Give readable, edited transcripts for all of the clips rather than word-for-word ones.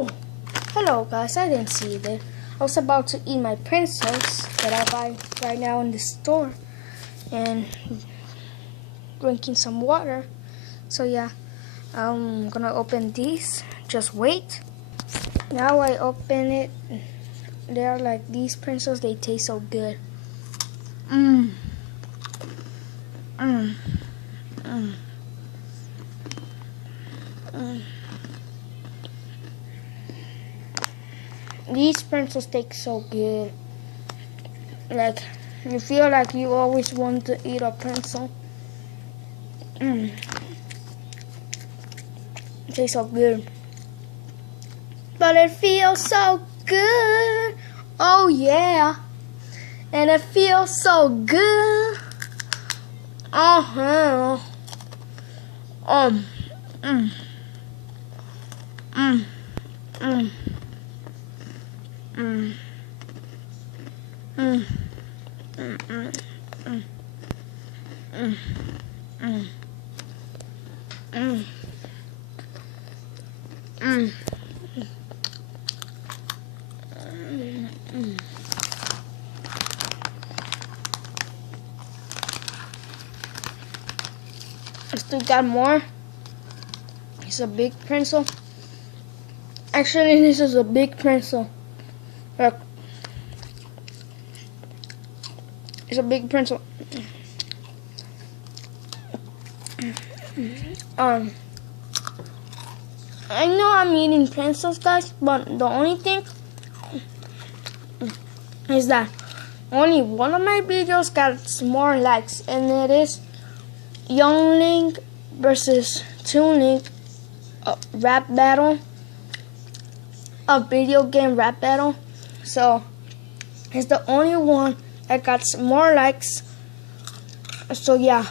Oh, hello guys, I didn't see you there. I was about to eat my pretzels that I buy right now in the store and drinking some water. So yeah, I'm gonna open these. Just wait. Now I open it. They're like these pretzels, they taste so good. Mmm. Mmm. Mmm. Mmm. These pretzels taste so good. Like, you feel like you always want to eat a pretzel. Mmm. It tastes so good. But it feels so good. Oh yeah. And it feels so good. Uh-huh. Mm. Mm. Mm. Mm. Mm. Mm. Mm. Mm. Mm. Mm. Mm. Mm. Mm. I still got more. It's a big pretzel. Actually, this is a big pretzel. Look. It's a big pretzel. I know I'm eating pretzels, guys, but the only thing is that only one of my videos got more likes, and it is Young Link versus Toon Link rap battle, a video game rap battle. So it's the only one that got more likes. So yeah,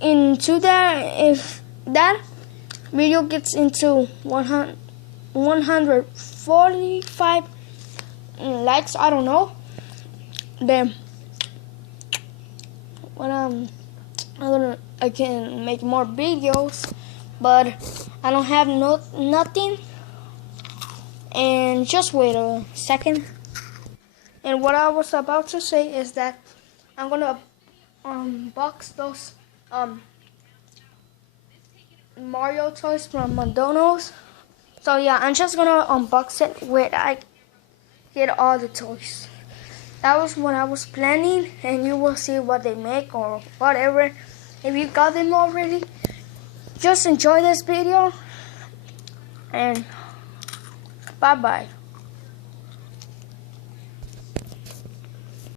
into that, if that video gets into 145 likes, I don't know, then when I can make more videos, but I don't have nothing. And just wait a second. And what I was about to say is that I'm gonna unbox those Mario toys from McDonald's. So yeah, I'm just gonna unbox it where I get all the toys. That was what I was planning, and you will see what they make or whatever. If you got them already, just enjoy this video, and bye-bye.